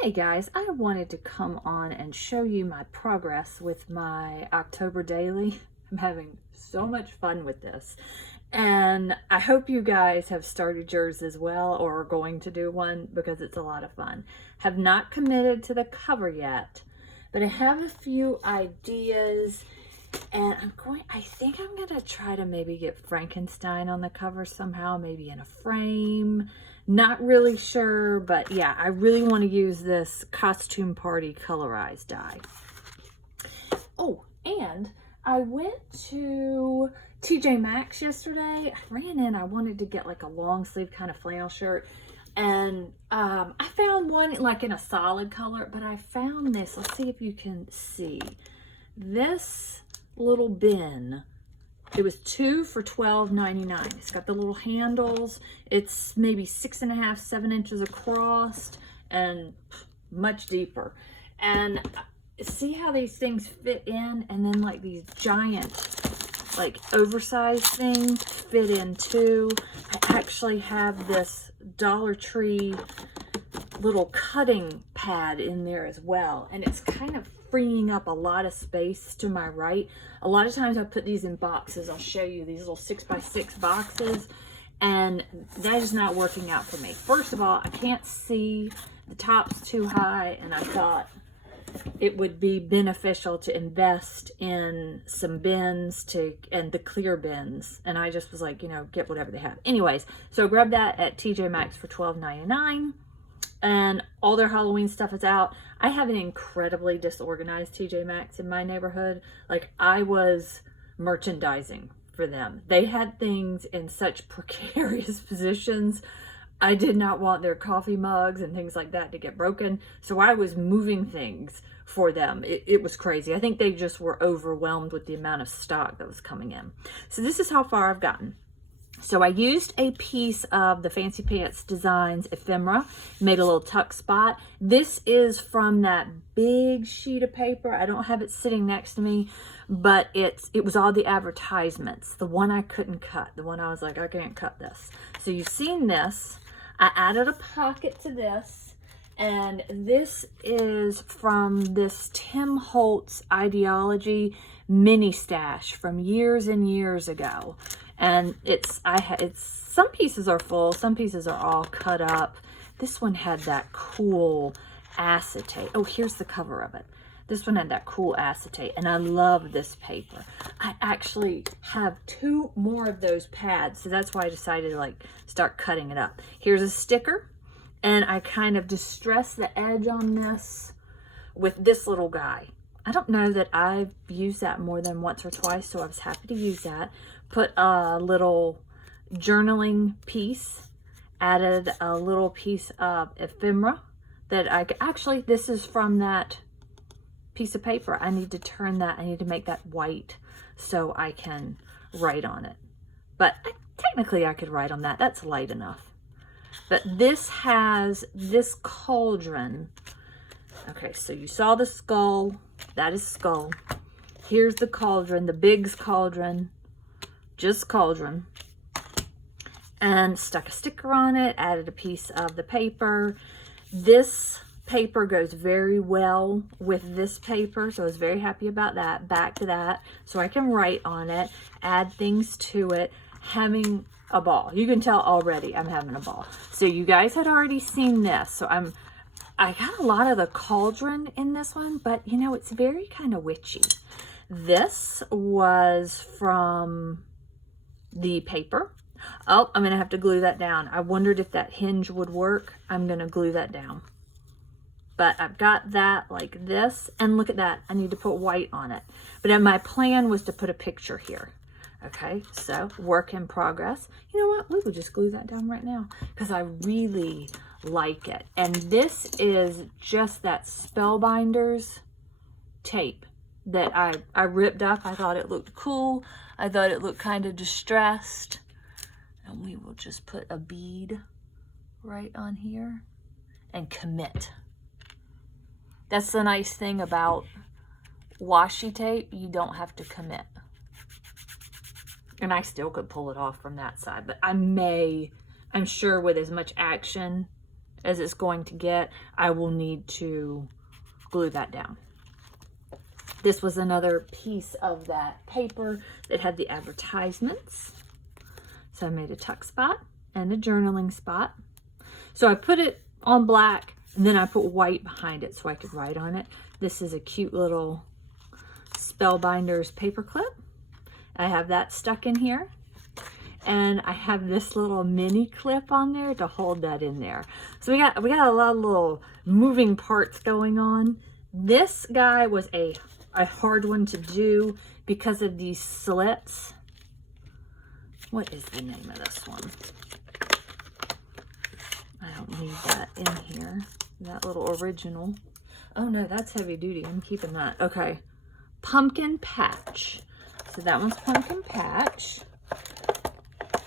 Hey guys, I wanted to come on and show you my progress with my October daily. I'm having so much fun with this. And I hope you guys have started yours as well or are going to do one because it's a lot of fun. Have not committed to the cover yet, but I have a few ideas and I think I'm gonna try to maybe get Frankenstein on the cover somehow, maybe in a frame. Not really sure, but yeah, I really want to use this Costume Party colorized die. Oh, and I went to TJ Maxx yesterday. I ran in, I wanted to get like a long sleeve kind of flannel shirt. And I found one like in a solid color, but I found this. Let's see if you can see. This little bin, it was 2 for $12.99. It's got the little handles. It's maybe 6.5, 7 inches across and much deeper. And see how these things fit in, and then like these giant, like oversized things fit in too. I actually have this Dollar Tree little cutting pad in there as well, and it's kind of freeing up a lot of space to my right. A lot of times I put these in boxes. I'll show you these little 6x6 boxes, and that is not working out for me. First of all, I can't see, the top's too high, and I thought it would be beneficial to invest in some bins and the clear bins, and I just was like, you know, get whatever they have. Anyways, so I grabbed that at TJ Maxx for $12.99. and all their Halloween stuff is out. I have an incredibly disorganized TJ Maxx in my neighborhood. Like, I was merchandising for them. They had things in such precarious positions. I did not want their coffee mugs and things like that to get broken. So I was moving things for them. It was crazy. I think they just were overwhelmed with the amount of stock that was coming in. So this is how far I've gotten. So I used a piece of the Fancy Pants Designs ephemera, made a little tuck spot. This is from that big sheet of paper. I don't have it sitting next to me, but it was all the advertisements. The one I couldn't cut, the one I was like, I can't cut this. So you've seen this. I added a pocket to this, and this is from this Tim Holtz Ideology mini stash from years and years ago. And it's some pieces are full, some pieces are all cut up. This one had that cool acetate. Oh, here's the cover of it. This one had that cool acetate, and I love this paper. I actually have 2 more of those pads, so that's why I decided to like start cutting it up. Here's a sticker, and I kind of distressed the edge on this with this little guy. I don't know that I've used that more than once or twice, so I was happy to use that. Put a little journaling piece, added a little piece of ephemera that actually, this is from that piece of paper. I need to turn that, I need to make that white so I can write on it. But technically I could write on that, that's light enough. But this has this cauldron. Okay, so you saw the skull, that is skull. Here's the cauldron, the Biggs cauldron, just cauldron. And stuck a sticker on it, added a piece of the paper. This paper goes very well with this paper, so I was very happy about that. Back to that, so I can write on it, add things to it, having a ball. You can tell already I'm having a ball. So you guys had already seen this, so I got a lot of the cauldron in this one, but you know, it's very kind of witchy. This was from the paper. Oh, I'm gonna have to glue that down. I wondered if that hinge would work. I'm gonna glue that down. But I've got that like this, and look at that, I need to put white on it. But then my plan was to put a picture here. Okay, so work in progress. You know what, we will just glue that down right now because I really like it. And this is just that Spellbinders tape that I ripped up. I thought it looked cool. I thought it looked kind of distressed. And we will just put a bead right on here and commit. That's the nice thing about washi tape. You don't have to commit. And I still could pull it off from that side, but I'm sure with as much action as it's going to get, I will need to glue that down. This was another piece of that paper that had the advertisements. So I made a tuck spot and a journaling spot. So I put it on black and then I put white behind it so I could write on it. This is a cute little Spellbinders paper clip. I have that stuck in here. And I have this little mini clip on there to hold that in there. So we got a lot of little moving parts going on. This guy was a hard one to do because of these slits. What is the name of this one? I don't need that in here. That little original. Oh no, that's heavy duty. I'm keeping that. Okay. Pumpkin Patch. So that one's Pumpkin Patch.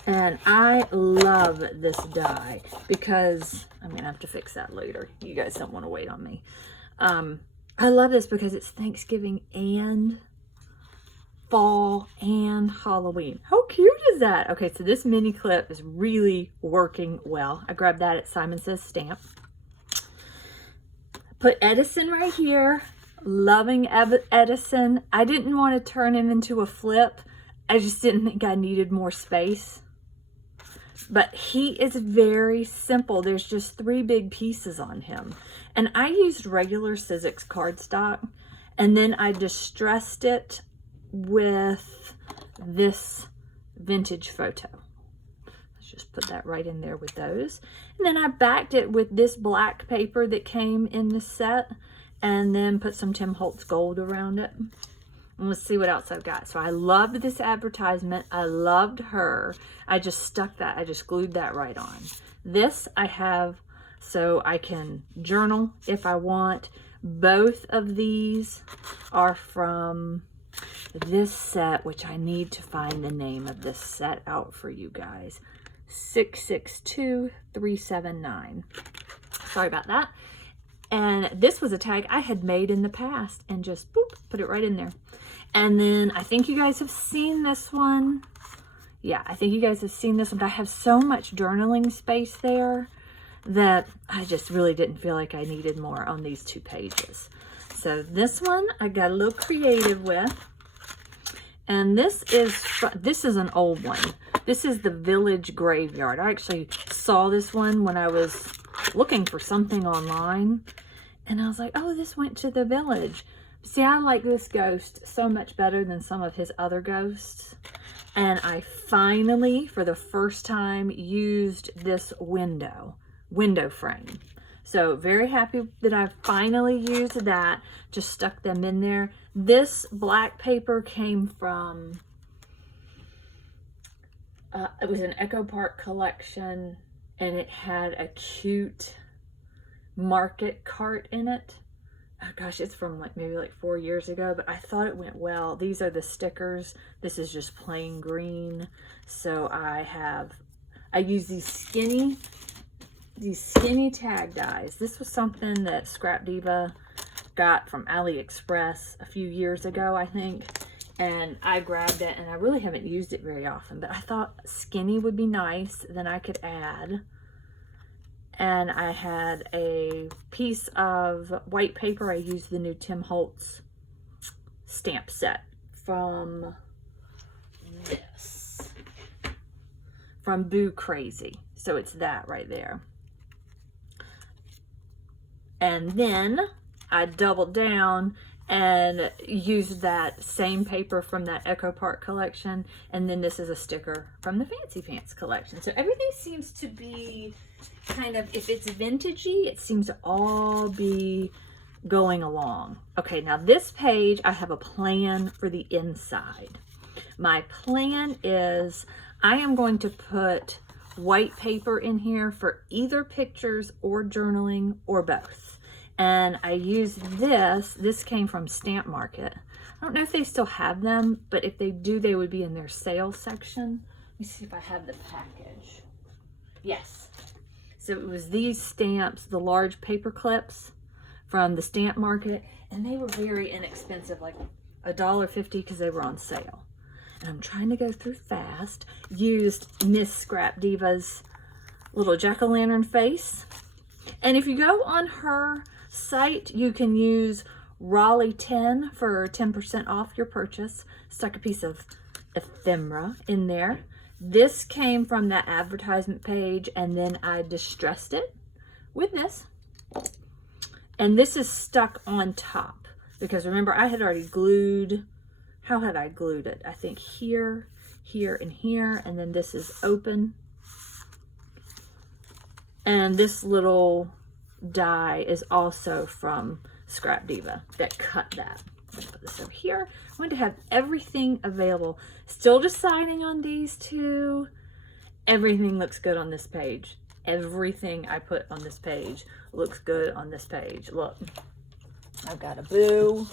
And I love this die because I'm going to have to fix that later. You guys don't want to wait on me. I love this because it's Thanksgiving and fall and Halloween. How cute is that? Okay, so this mini clip is really working well. I grabbed that at Simon Says Stamp. Put Edison right here. Loving Edison. I didn't want to turn him into a flip. I just didn't think I needed more space. But he is very simple. There's just 3 big pieces on him. And I used regular Sizzix cardstock. And then I distressed it with this vintage photo. Let's just put that right in there with those. And then I backed it with this black paper that came in the set. And then put some Tim Holtz gold around it. And let's see what else I've got. So I loved this advertisement. I loved her. I just stuck that. I just glued that right on. This I have so I can journal if I want. Both of these are from this set, which I need to find the name of this set out for you guys. 662379. Sorry about that. And this was a tag I had made in the past and just boop, put it right in there. And then I think you guys have seen this one. Yeah, I think you guys have seen this one. But I have so much journaling space there that I just really didn't feel like I needed more on these 2 pages. So this one I got a little creative with. And this is an old one. This is the Village Graveyard. I actually saw this one when I was looking for something online. And I was like, oh, this went to the Village. See, I like this ghost so much better than some of his other ghosts. And I finally, for the first time, used this window frame. So very happy that I finally used that. Just stuck them in there. This black paper came from, it was an Echo Park collection. And it had a cute market cart in it. Oh gosh, it's from maybe 4 years ago, but I thought it went well. These are the stickers. This is just plain green. So I use these skinny tag dies. This was something that Scrap Diva got from AliExpress a few years ago, I think. And I grabbed it, and I really haven't used it very often, but I thought skinny would be nice. Then I could add. And I had a piece of white paper. I used the new Tim Holtz stamp set from this. From Boo Crazy. So it's that right there. And then I doubled down and used that same paper from that Echo Park collection. And then this is a sticker from the Fancy Pants collection. So everything seems to be kind of, if it's vintagey, it seems to all be going along. Okay, now this page, I have a plan for the inside. My plan is I am going to put white paper in here for either pictures or journaling or both. And I used this came from Stamp Market. I don't know if they still have them, but if they do, they would be in their sales section. Let me see if I have the package. Yes. So it was these stamps, the large paper clips from the Stamp Market, and they were very inexpensive, like $1.50 because they were on sale. And I'm trying to go through fast. Used Miss Scrap Diva's little jack-o'-lantern face. And if you go on her site, you can use Raleigh 10 for 10% off your purchase. Stuck a piece of ephemera in there. This came from that advertisement page, and then I distressed it with this. And this is stuck on top because remember I had already glued, how had I glued it? I think here, here, and here, and then this is open. And this little die is also from Scrap Diva that cut that. Let's put this over here. I want to have everything available. Still deciding on these two. Everything looks good on this page. Everything I put on this page looks good on this page. Look, I've got a boo,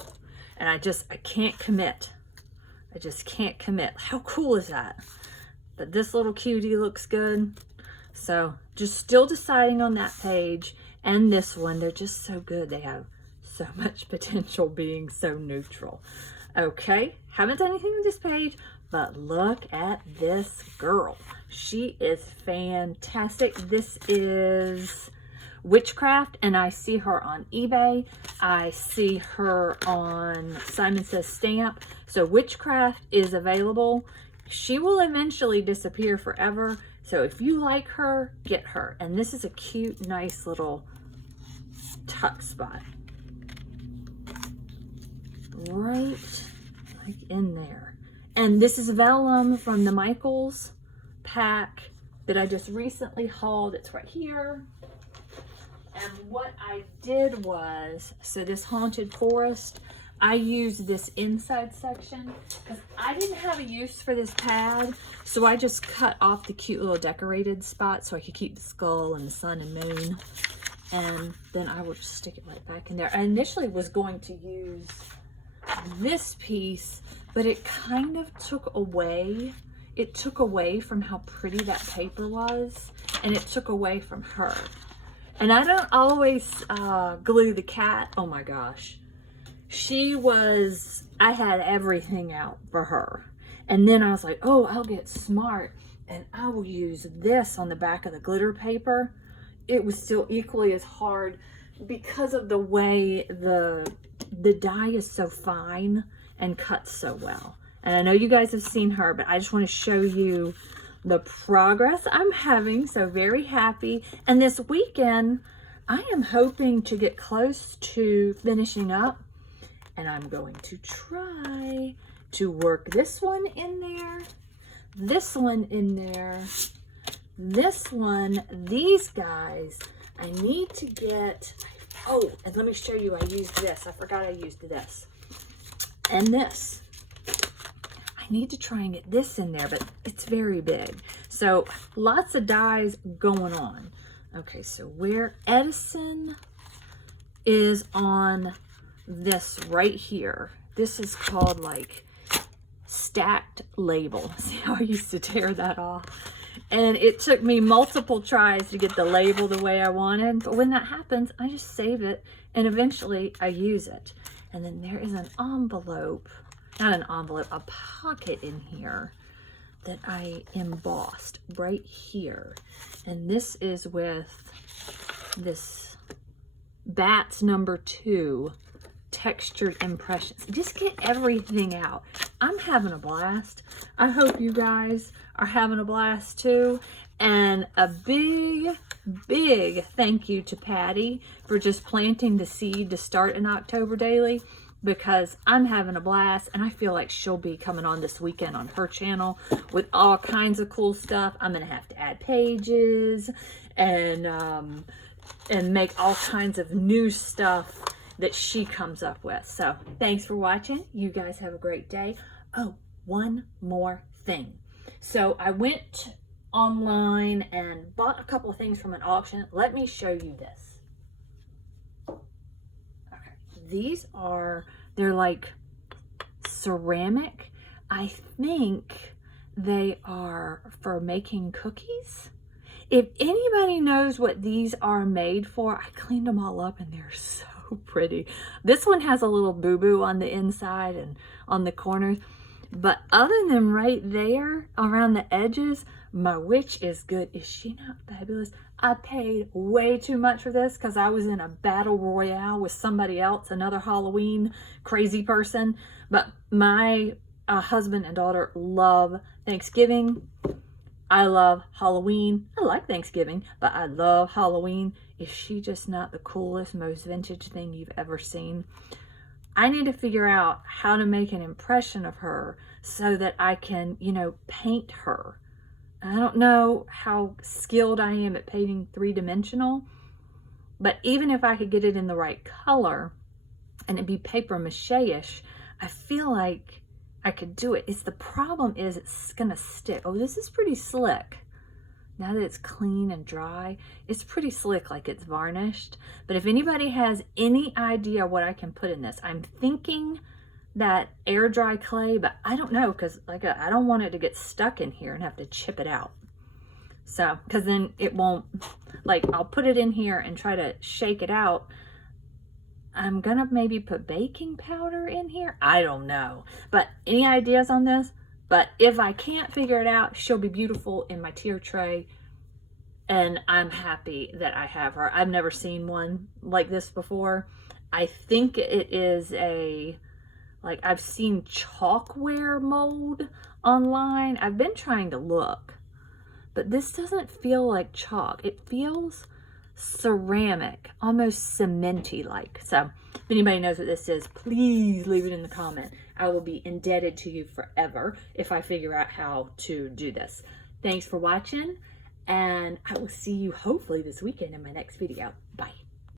and I can't commit. I just can't commit. How cool is that? But this little cutie looks good. So just still deciding on that page and this one. They're just so good. They have so much potential being so neutral. Okay, haven't done anything on this page, but look at this girl. She is fantastic. This is Witchcraft, and I see her on eBay. I see her on Simon Says Stamp. So Witchcraft is available. She will eventually disappear forever. So if you like her, get her. And this is a cute, nice little tuck spot. Right like in there. And this is vellum from the Michaels pack that I just recently hauled. It's right here. And what I did was, so this Haunted Forest, I used this inside section because I didn't have a use for this pad. So I just cut off the cute little decorated spot so I could keep the skull and the sun and moon. And then I would just stick it right back in there. I initially was going to use this piece, but it kind of took away, it took away from how pretty that paper was, and it took away from her. And I don't always glue the cat. Oh my gosh. She was, I had everything out for her. And then I was like, oh, I'll get smart and I will use this on the back of the glitter paper. It was still equally as hard because of the way the die is so fine and cuts so well. And I know you guys have seen her, but I just want to show you the progress I'm having. So very happy. And this weekend, I am hoping to get close to finishing up. And I'm going to try to work this one in there, this one in there, this one, these guys. I need to get, oh, and let me show you, I used this. I forgot I used this. And this. I need to try and get this in there, but it's very big. So lots of dies going on. Okay, so where Edison is on this right here. This is called like stacked label. See how I used to tear that off? And it took me multiple tries to get the label the way I wanted. But when that happens, I just save it and eventually I use it. And then there is an envelope, not an envelope, a pocket in here that I embossed right here. And this is with this Bats #2 textured impressions. Just get everything out. I'm having a blast. I hope you guys are having a blast too. And a big thank you to Patty for just planting the seed to start an October Daily, because I'm having a blast and I feel like she'll be coming on this weekend on her channel with all kinds of cool stuff. I'm gonna have to add pages and make all kinds of new stuff that she comes up with. So thanks for watching. You guys have a great day. Oh, one more thing. So I went online and bought a couple of things from an auction. Let me show you this. Okay, these are, they're like ceramic. I think they are for making cookies. If anybody knows what these are made for, I cleaned them all up and they're so pretty. This one has a little boo-boo on the inside and on the corners, but other than right there around the edges, My witch is good. Is she not fabulous? I paid way too much for this because I was in a battle royale with somebody else, another Halloween crazy person. But my husband and daughter love Thanksgiving. I love Halloween. I like Thanksgiving, but I love Halloween. Is she just not the coolest, most vintage thing you've ever seen? I need to figure out how to make an impression of her so that I can, paint her. I don't know how skilled I am at painting three-dimensional, but even if I could get it in the right color and it'd be paper mache-ish, I feel like I could do it. The problem is it's gonna stick. Oh, this is pretty slick. Now that it's clean and dry, it's pretty slick, like it's varnished. But if anybody has any idea what I can put in this, I'm thinking that air dry clay, but I don't know, because I don't want it to get stuck in here and have to chip it out. So, because then it won't, I'll put it in here and try to shake it out. I'm gonna maybe put baking powder in here. I don't know. But any ideas on this? But if I can't figure it out, she'll be beautiful in my tier tray. And I'm happy that I have her. I've never seen one like this before. I think it is I've seen chalkware mold online. I've been trying to look, but this doesn't feel like chalk. It feels ceramic, almost cementy like. So if anybody knows what this is, please leave it in the comment. I will be indebted to you forever if I figure out how to do this. Thanks for watching, and I will see you hopefully this weekend in my next video. Bye.